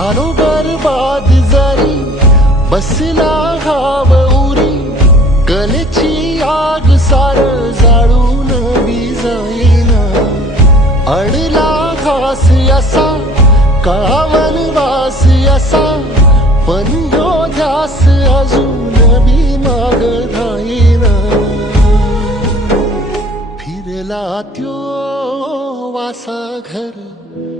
झालो बरबाद जरी बसला हाव उरी कलेची आग सार जाळून जाईना अडला घास असा कावन वास असा पण यो ध्यास अजून बी माग राहीना फिरला त्यो वासा घर